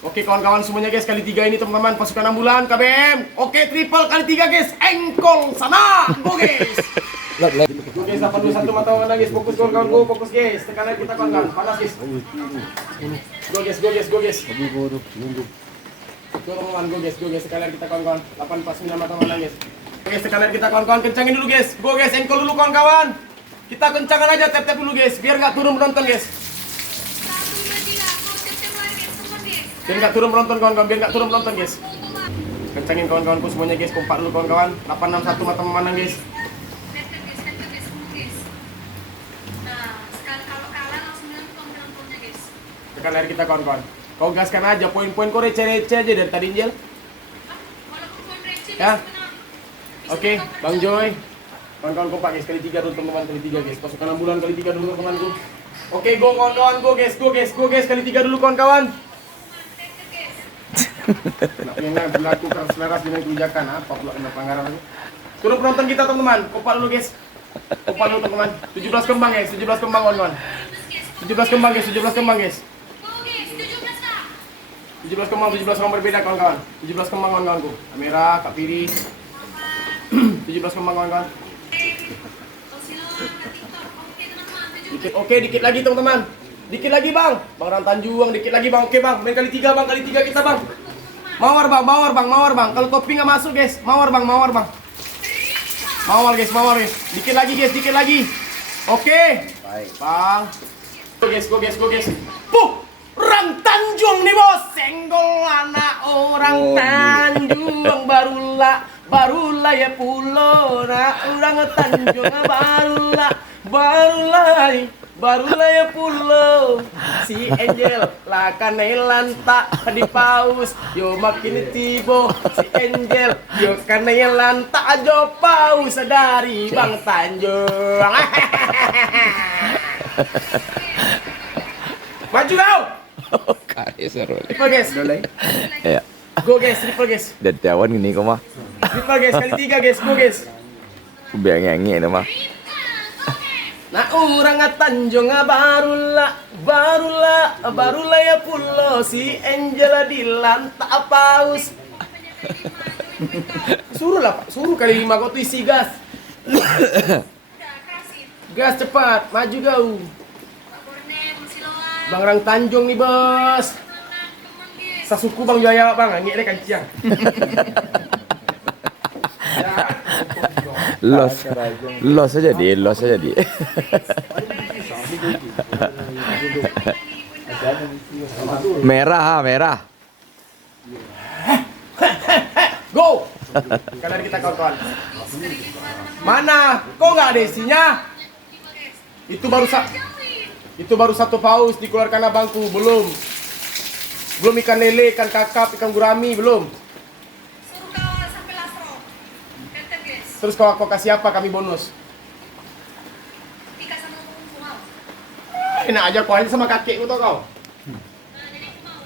Oke kawan-kawan semuanya guys, kali 3 ini teman-teman pasukan ambulan KBM. Oke triple kali 3 guys, engkol sana. Go guys. Go guys, 821 mata mana guys, fokus kawan-kawan, go fokus guys. Tekanan kita kawan-kawan, panas guys. Go guys, go guys, go guys. Go teman-teman, go guys, tekanan kita kawan-kawan. 849 mata mana guys. Guys, tekanan kita kawan-kawan, kencangin dulu guys. Go guys, engkol dulu kawan-kawan. Kita kencangkan aja tap-tap dulu guys, biar nggak turun menonton guys. Biar nggak turun menonton kawan-kawan, biar nggak turun menonton guys. Kencangin kawan-kawanku semuanya guys, kompak dulu kawan-kawan. 861 mata memandang guys. Tekan air kita kawan-kawan. Kau gaskan aja, poin-poin kau receh-receh aja dari tadi Injil. Ya. Oke, Bang Joy. Kawan-kawan kompak guys, kali 3 dulu teman-teman, kali 3 guys. Pasukan ambulan kali 3 dulu teman-temanku. Oke, go kawan-kawan, go guys, kali 3 dulu kawan-kawan. Nak yang berlaku keras dengan kebijakan apa pula kena pelanggaran lagi. Turun penonton kita teman-teman, kompak dulu guys. Kompak dulu teman-teman. 17 kembang guys, 17 kembang kawan-kawan. 17 kembang guys, 17 kembang guys. 17 kembang berbeda kawan-kawan. 17 kembang kawan-kawanku. Kamera, Kak Piri. 17 kembang kawan-kawan. Dikit lagi teman-teman. Dikit lagi bang. Bang Ran Tanjung, dikit lagi bang. Oke bang, main kali 3 bang, kali 3 kita bang. Mawar bang. Kalau topi nggak masuk guys, mawar bang. Mawar guys. Dikit lagi. Oke. Baik. Bang. Go guys. Puh. Orang Tanjung nih bos, senggol anak orang Tanjung barulah ya pulau nak orang Tanjung barulah ya pulau si Angel lah kanelan tak di paus yo makin tibo si Angel yo kanelan tak aja paus dari Bang Tanjung. Maju kau. Triple guys. Ya. Go guys, triple guys. Datawan gini kau mah. Triple guys, kali 3 guys, go guys. Biar nyanyi nama. Nah orang Tanjung barulah ya pulau si Angela Dilan tak paus. Suruh kali 5 kau tuh isi gas. Gas cepat, maju kau. Bang Rang Tanjung nih bos. Sasuku Bang Jaya bang, ngek deh kanciang. Los aja di. Merah. Go. Kalian kita kawan-kawan. Mana? Kok nggak ada isinya? Itu baru satu paus dikeluarkan abangku, belum ikan lele, ikan kakap, ikan gurami, belum. Suruh kawal sampai lasro. Tetep guys. Terus kau kasih apa kami bonus? Tika sama kumpul mau. Enak aja kau aja sama kakekku tau kau. Nah, jadi aku mau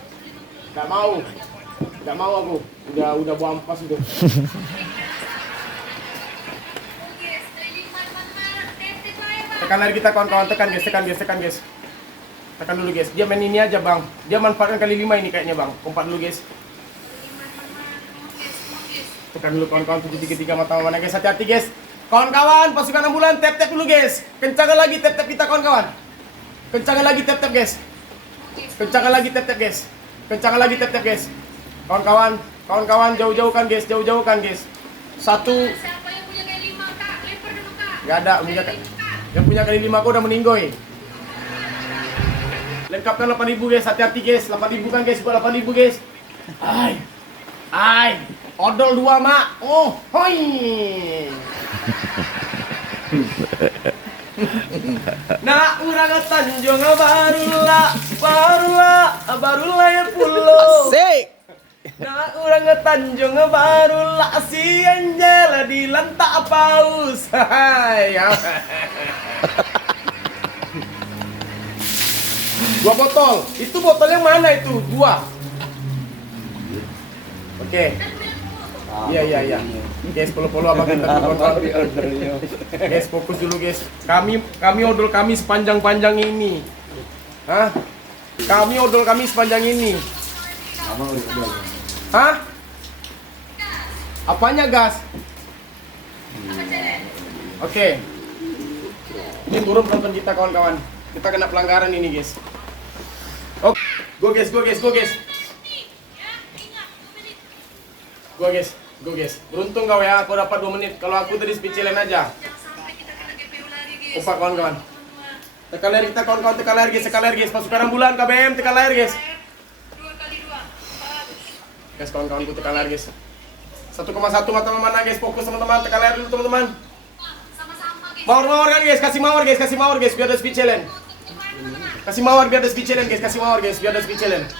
50. Gak mau aku. Udah buang ampas itu. Oh guys, dari 5 tetep lah ya bang. Tekan lagi kita kawan-kawan, tekan guys. Tekan dulu guys. Dia main ini aja bang. Dia manfaatkan kali 5 ini kayaknya bang. Kompak dulu guys. Tekan dulu kawan-kawan, 733 mata mana guys. Hati-hati guys. Kawan-kawan, pasukan ambulan tap dulu guys. Kencangkan lagi tap kita kawan-kawan. Kencangkan lagi tap guys. Kencangkan lagi tap guys. Kawan-kawan, jauh-jauhkan guys. Satu. Siapa yang punya kali 5 kak? Lempar dulu kak. Gak ada, yang punya kali 5 kau udah meninggoy. Lengkapkan 8.000 guys, hati-hati guys. 8.000 kan guys, buat 8.000 guys. Ai. Odol 2 mak. Oh, hoi. Nah, urang Tanjung barulah ya pulau. Asik. Nah, urang Tanjung barulah si Angela Dilan tak paus. Hai. 2 botol. Itu botol yang mana itu? 2. Oke. Iya. Guys, follow abang kita dulu. Guys, fokus dulu guys. Kami odol kami sepanjang ini. Hah? Kami odol kami sepanjang ini. Hah? Apanya gas? Oke. Ini burung penonton kita kawan-kawan. Kita kena pelanggaran ini guys. Oke. Go guys, go guys, go guys. Go guys, go guys. Beruntung kau ya, kau dapat 2 menit. Kalau aku tadi speed challenge aja. Jangan sampai kita kena GPU lagi guys. Upa kawan-kawan. Teman-teman. Tekan layar kita kawan-kawan, tekan layar guys, pasukan ambulan KBM, tekan layar guys. 2x2. 400. Guys, kawan-kawanku tekan layar guys. 1,1 mata memana guys, fokus teman-teman, tekan layar dulu teman-teman. Sama-sama guys. Mawar kan guys, kasih mawar guys, biar ada speed challenge. Kasih mawar biar ada speed challenge guys, kasih mawar guys, biar ada speed challenge.